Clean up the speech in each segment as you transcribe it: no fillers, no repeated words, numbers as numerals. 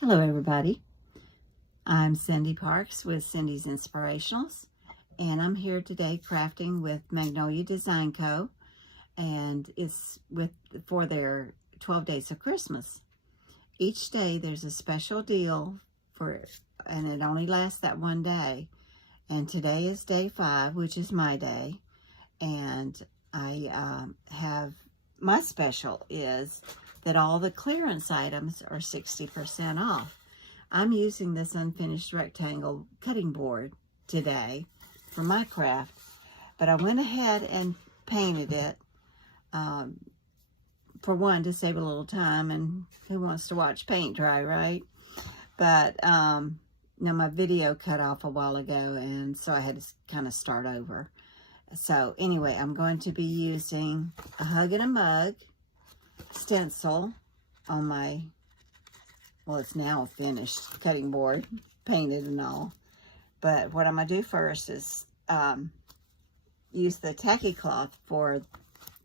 Hello everybody, I'm Cindy Parks with Cindy's Inspirationals, and I'm here today crafting with Magnolia Design Co. and it's for their 12 days of Christmas. Each day there's a special deal and it only lasts that one day, and today is day 5, which is my day, and I have my special is that all the clearance items are 60% off. I'm using this unfinished rectangle cutting board today for my craft, but I went ahead and painted it, for one, to save a little time, and who wants to watch paint dry, right? But now my video cut off a while ago, and so I had to kind of start over. So anyway, I'm going to be using a Hug and a Mug stencil on my, well, it's now a finished cutting board, painted and all. But what I'm going to do first is use the tacky cloth for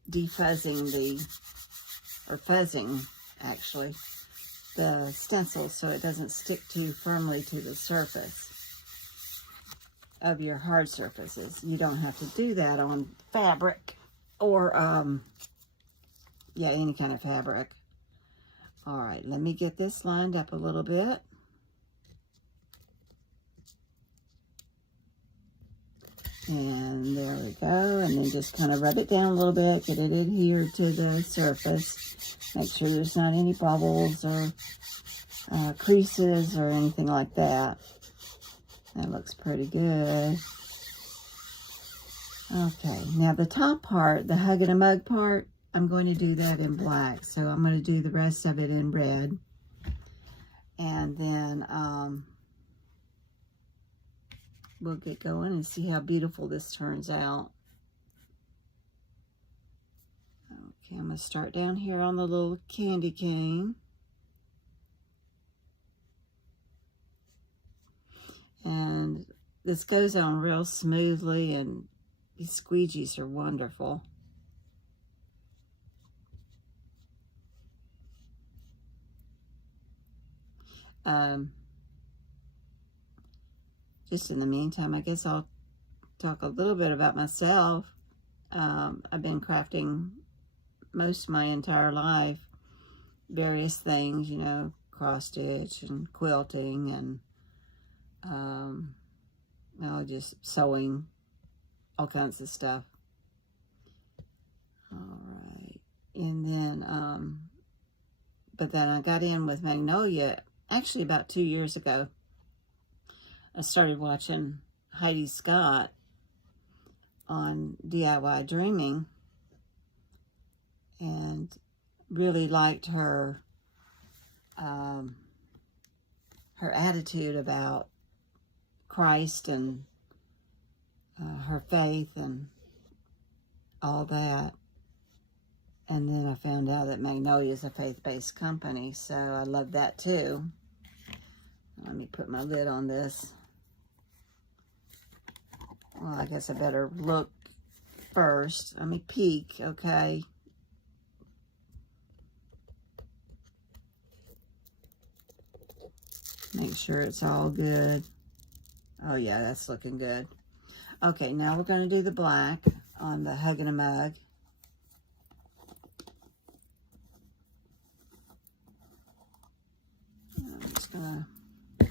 defuzzing or fuzzing, actually, the stencil so it doesn't stick too firmly to the surface of your hard surfaces. You don't have to do that on fabric or, yeah, any kind of fabric. All right, let me get this lined up a little bit. And there we go. And then just kind of rub it down a little bit, get it adhered to the surface. Make sure there's not any bubbles or creases or anything like that. That looks pretty good. Okay, now the top part, the Hug and a Mug part, I'm going to do that in black. So I'm going to do the rest of it in red. And then we'll get going and see how beautiful this turns out. Okay, I'm going to start down here on the little candy cane. And this goes on real smoothly, and these squeegees are wonderful. Just in the meantime, I guess I'll talk a little bit about myself. I've been crafting most of my entire life, various things, you know, cross stitch and quilting and just sewing, all kinds of stuff. All right, and then but then I got in with Magnolia actually about 2 years ago. I started watching Heidi Scott on DIY Dreaming and really liked her her attitude about Christ and her faith and all that. And then I found out that Magnolia is a faith-based company, so I love that too. Let me put my lid on this. Well, I guess I better look first. Let me peek, okay? Make sure it's all good. Oh yeah, that's looking good. Okay, now we're going to do the black on the Hug and a Mug. I'm just going to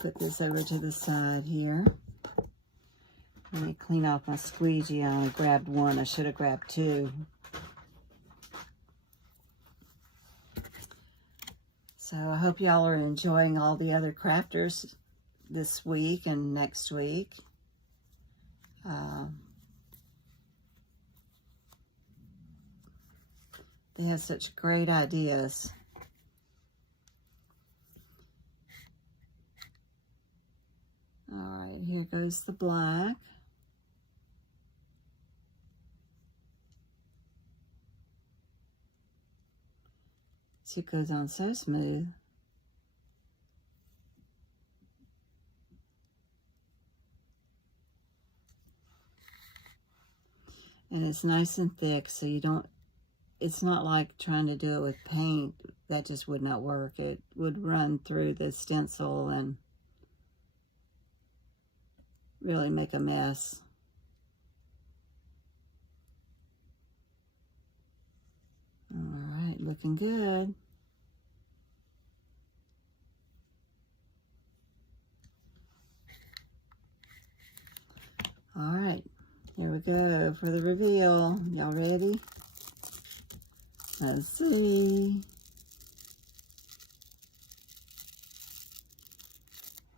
put this over to the side here. Let me clean off my squeegee. I only grabbed one. I should have grabbed 2. So I hope y'all are enjoying all the other crafters this week and next week. They have such great ideas. All right, here goes the black. See, it goes on so smooth. And it's nice and thick, so you don't it's not like trying to do it with paint. That just would not work. It would run through the stencil and really make a mess. All right, looking good. All right, here we go for the reveal. Y'all ready? Let's see.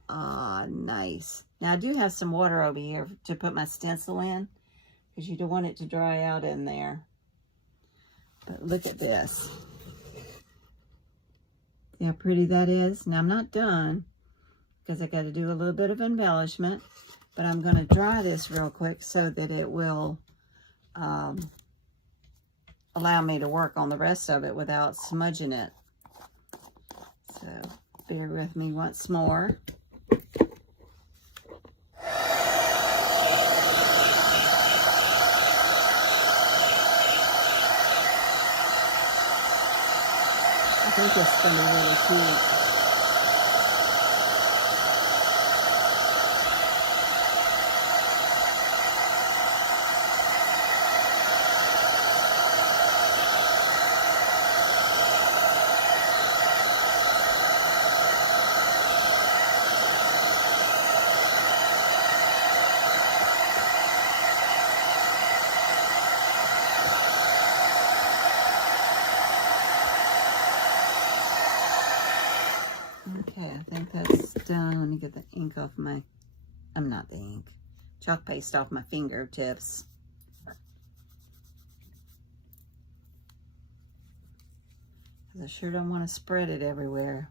Ah, nice. Now I do have some water over here to put my stencil in, because you don't want it to dry out in there. But look at this. See how pretty that is? Now I'm not done, because I got to do a little bit of embellishment. But I'm going to dry this real quick so that it will allow me to work on the rest of it without smudging it. So bear with me once more. I think it's going to be really cute. Okay, I think that's done. Let me get the ink off my, not the ink, chalk paste off my fingertips. Because I sure don't want to spread it everywhere.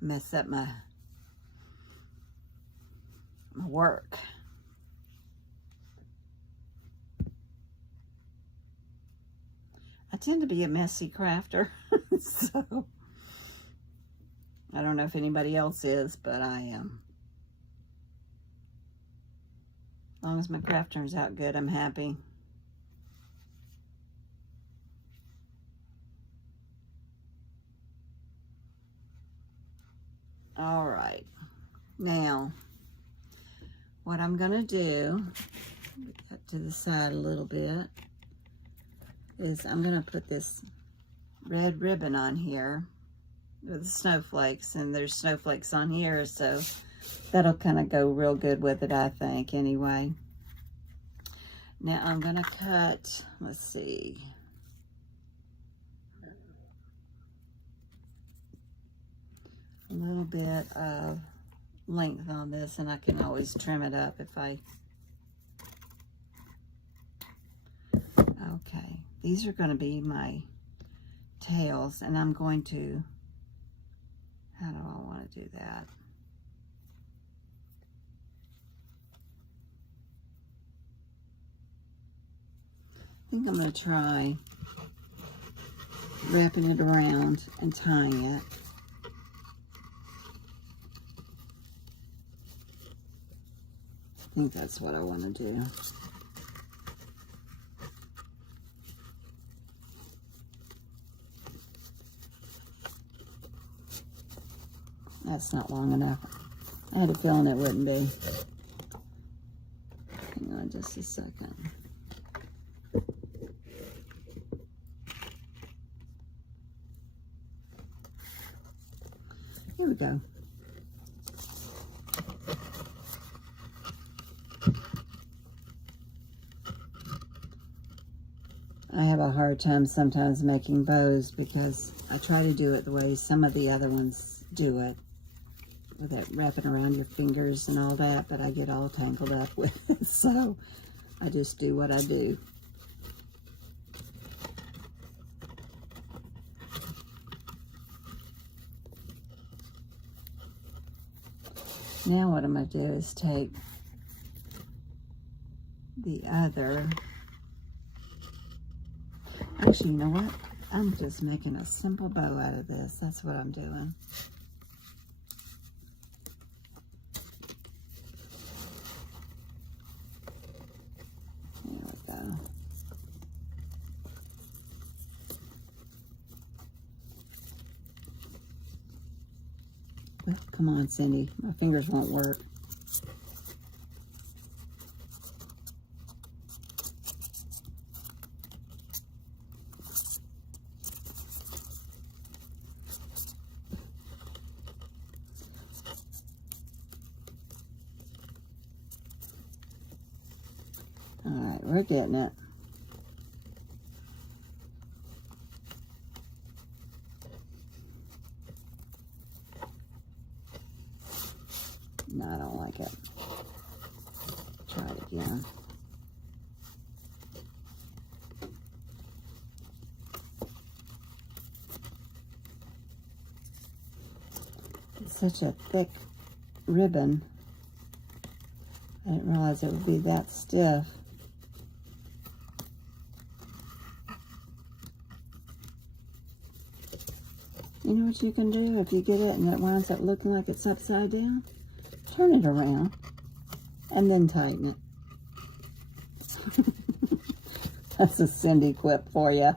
Mess up my work. I tend to be a messy crafter, so I don't know if anybody else is, but I am. As long as my craft turns out good, I'm happy. All right, now what I'm gonna do, cut to the side a little bit, is I'm gonna put this red ribbon on here with the snowflakes, and there's snowflakes on here, so that'll kind of go real good with it, I think, anyway. Now I'm gonna cut, let's see, a little bit of length on this, and I can always trim it up if I, okay. These are going to be my tails, and I'm going to, how do I want to do that? I think I'm going to try wrapping it around and tying it. I think that's what I want to do. That's not long enough. I had a feeling it wouldn't be. Hang on just a second. Here we go. I have a hard time sometimes making bows because I try to do it the way some of the other ones do it, with it wrapping around your fingers and all that, but I get all tangled up with it, so I just do what I do. Now what I'm going to do is take the other, actually, you know what? I'm just making a simple bow out of this. That's what I'm doing. There we go. Come on, Cindy. My fingers won't work. All right, we're getting it. No, I don't like it. Try it again. It's such a thick ribbon. I didn't realize it would be that stiff. You know what you can do if you get it and it winds up looking like it's upside down? Turn it around and then tighten it. That's a Cindy quip for you.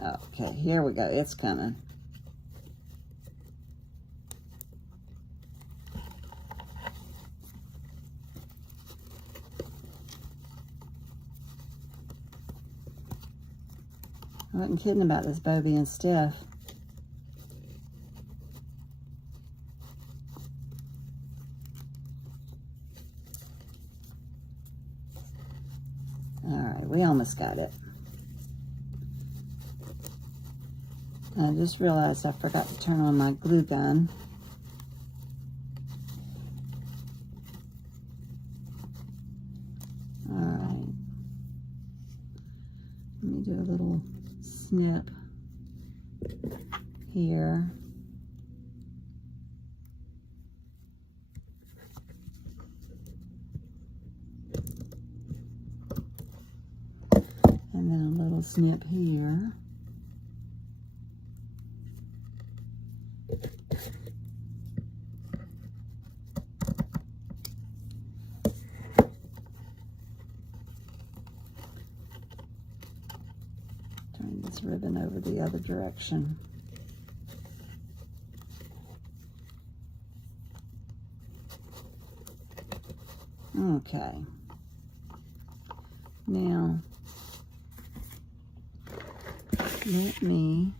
Okay, here we go. It's coming. I wasn't kidding about this bow being stiff. Alright, we almost got it. I just realized I forgot to turn on my glue gun. Alright. Let me do a little snip here. And then a little snip here. Turn this ribbon over the other direction. Okay. Now, let me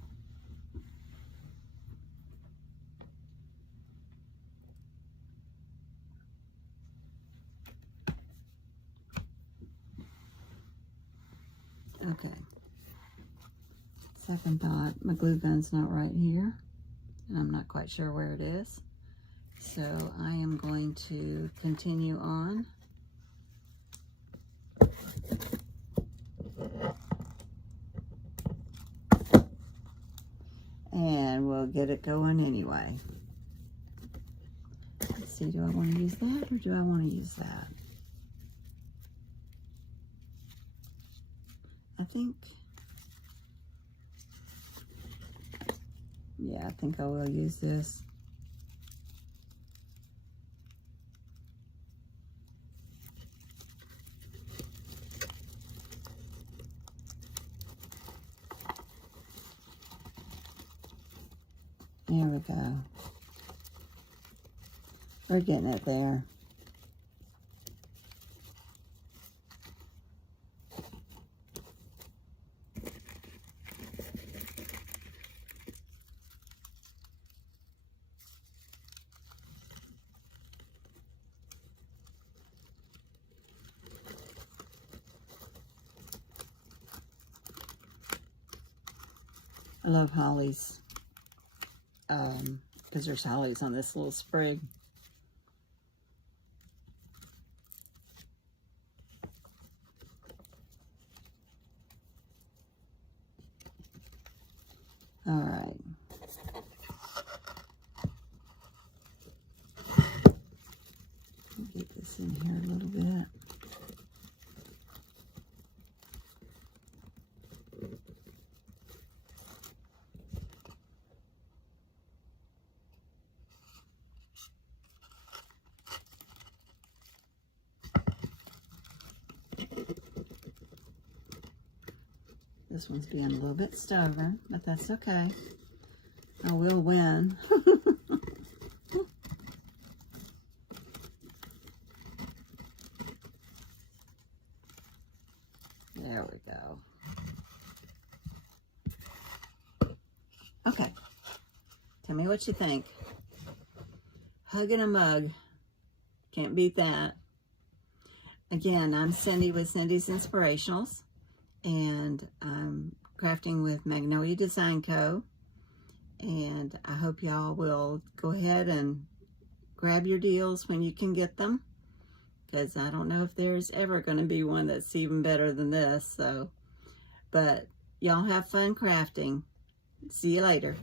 okay. Second thought, my glue gun's not right here, and I'm not quite sure where it is. So I am going to continue on. And we'll get it going anyway. Let's see, do I want to use that or do I want to use that? I think, yeah, I think I will use this. There we go. We're getting it there. I love hollies. Because there's hollies on this little sprig. All right. Get this in here a little bit. This one's being a little bit stubborn, but that's okay. I will win. There we go. Okay. Tell me what you think. Hugging a mug. Can't beat that. Again, I'm Cindy with Cindy's Inspirationals, and I'm crafting with Magnolia Design Co. And I hope y'all will go ahead and grab your deals when you can get them, because I don't know if there's ever going to be one that's even better than this. So, but y'all have fun crafting. See you later.